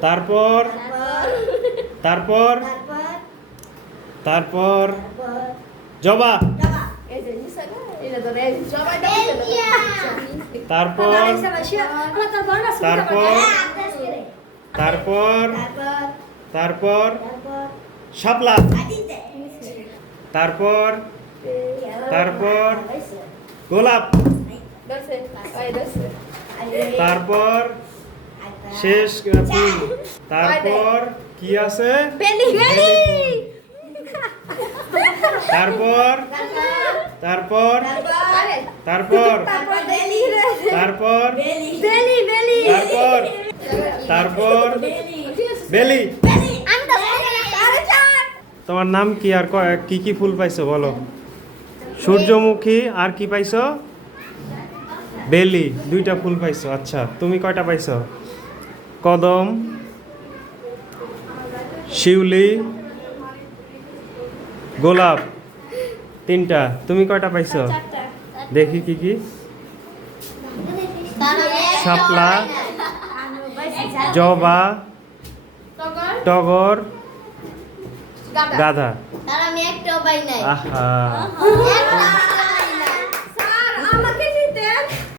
তারপর? তারপর? তারপর? জবা তারপর? তারপর? তারপর? তারপর? শাপলা। তারপর? তারপর? গোলাপ। তারপর? শেষ ফুল। তারপর কি আছে? তারপর? তারপর? তারপর? তারপর? তারপর? তারপর? বেলি তোমার নাম কি আর ক- কি কি ফুল পাইছো বলো? সূর্যমুখী আর কি পাইছো? বেলি দুইটা ফুল পাইছো। আচ্ছা তুমি কয়টা পাইছো? কদম শিউলি গোলাপ তিনটা। তুমি কয়টা পাইছ? দেখি কি কি। শাপলা জবা টগর গাধা। আহা।